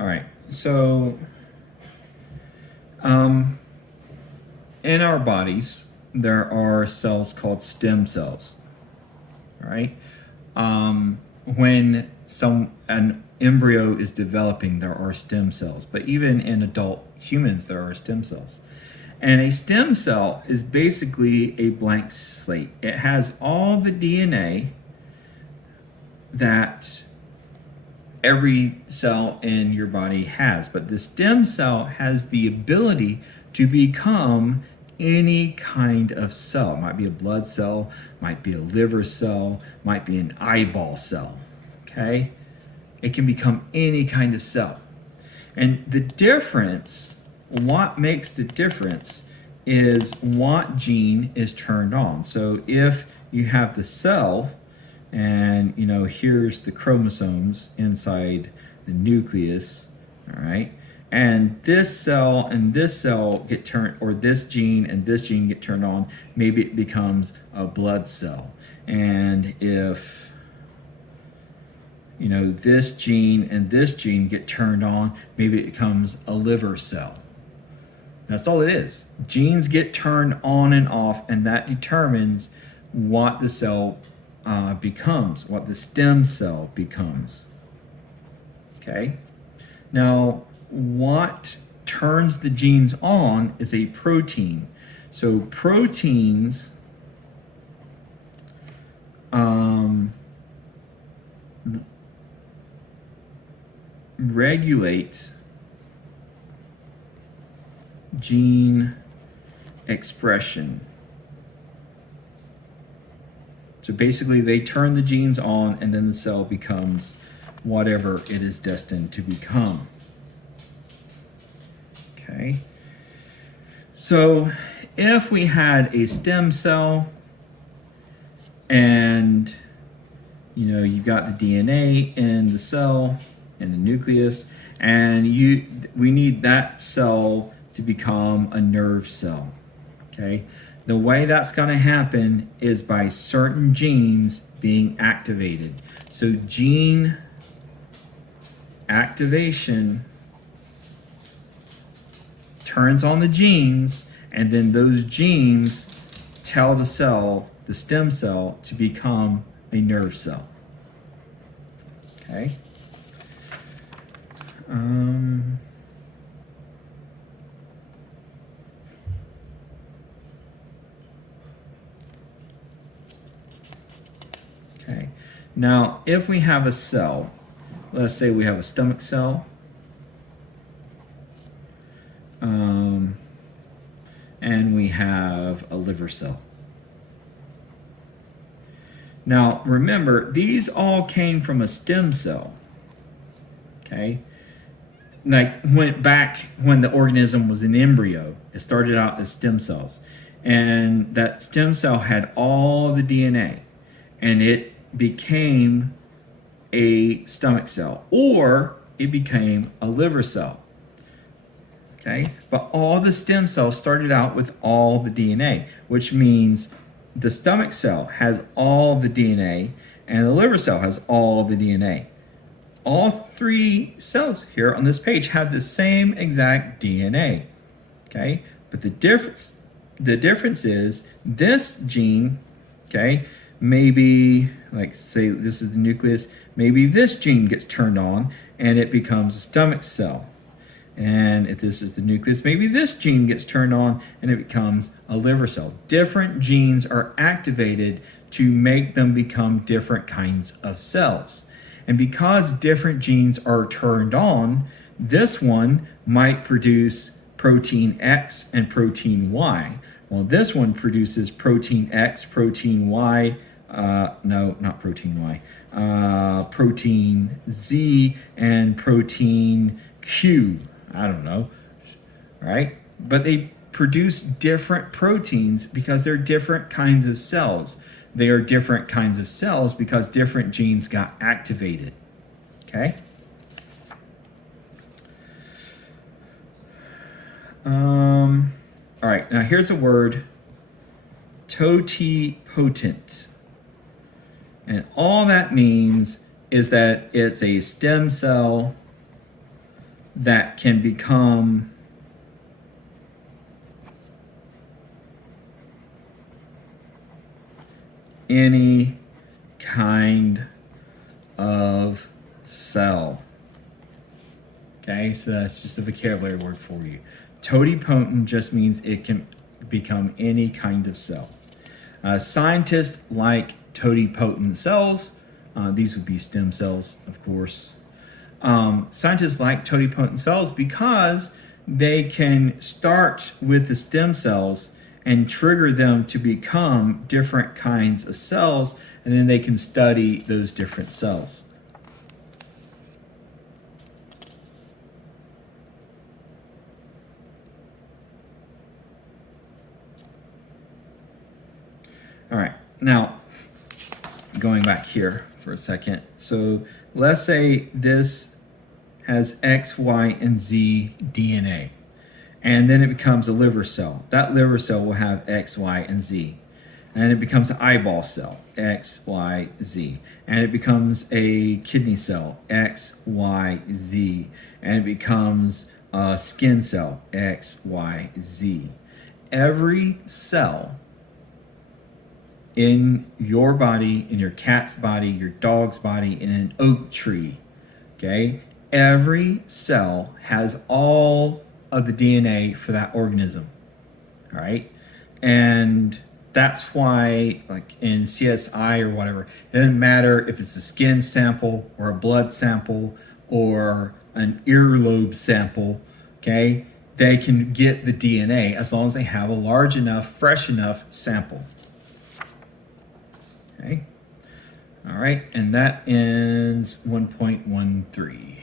All right, so in our bodies, there are cells called stem cells. All right, when an embryo is developing, there are stem cells, but even in adult humans, there are stem cells. And a stem cell is basically a blank slate. It has all the DNA that every cell in your body has, but the stem cell has the ability to become any kind of cell. It might be a blood cell, might be a liver cell, might be an eyeball cell. Okay? It can become any kind of cell. And the difference, what makes the difference is what gene is turned on. So if you have the cell, and here's the chromosomes inside the nucleus, all right, and this cell get turned, or this gene and this gene get turned on, maybe it becomes a blood cell. And if this gene and this gene get turned on, maybe it becomes a liver cell. That's all it is. Genes get turned on and off, and that determines what the cell becomes, what the stem cell becomes. Okay? Now, what turns the genes on is a protein. So proteins regulate gene expression. So basically they turn the genes on, and then the cell becomes whatever it is destined to become. Okay. So if we had a stem cell, and you've got the DNA in the cell, in the nucleus, and we need that cell to become a nerve cell. Okay. The way that's going to happen is by certain genes being activated. So gene activation turns on the genes, and then those genes tell the cell, the stem cell, to become a nerve cell. Okay? Okay. Now, if we have a cell, let's say we have a stomach cell, and we have a liver cell. Now, remember, these all came from a stem cell. Okay? Like, went back when the organism was an embryo. It started out as stem cells. And that stem cell had all the DNA. And it became a stomach cell, or it became a liver cell. Okay? But all the stem cells started out with all the DNA, which means the stomach cell has all the DNA, and the liver cell has all the DNA. All three cells here on this page have the same exact DNA. Okay? But the difference is this gene, okay, maybe, like, say this is the nucleus, maybe this gene gets turned on and it becomes a stomach cell. And if this is the nucleus, maybe this gene gets turned on and it becomes a liver cell. Different genes are activated to make them become different kinds of cells. And because different genes are turned on, this one might produce protein X and protein Y. Well, this one produces protein X, protein Y, no, not protein Y, protein Z, and protein Q. I don't know, right? But they produce different proteins because they're different kinds of cells. They are different kinds of cells because different genes got activated. Okay? All right, now here's a word, totipotent. And all that means is that it's a stem cell that can become any kind of cell. Okay, so that's just a vocabulary word for you. Totipotent just means it can become any kind of cell. Scientists like totipotent cells. These would be stem cells, of course. Scientists like totipotent cells because they can start with the stem cells and trigger them to become different kinds of cells, and then they can study those different cells. All right, now going back here for a second. So let's say this has X, Y, and Z DNA, and then it becomes a liver cell. That liver cell will have X, Y, and Z. And it becomes an eyeball cell, X, Y, Z. And it becomes a kidney cell, X, Y, Z. And it becomes a skin cell, X, Y, Z. Every cell in your body, in your cat's body, your dog's body, in an oak tree, okay? Every cell has all of the DNA for that organism, all right? And that's why, like in CSI or whatever, it doesn't matter if it's a skin sample or a blood sample or an earlobe sample, okay? They can get the DNA as long as they have a large enough, fresh enough sample. Okay. All right, and that ends 1.13.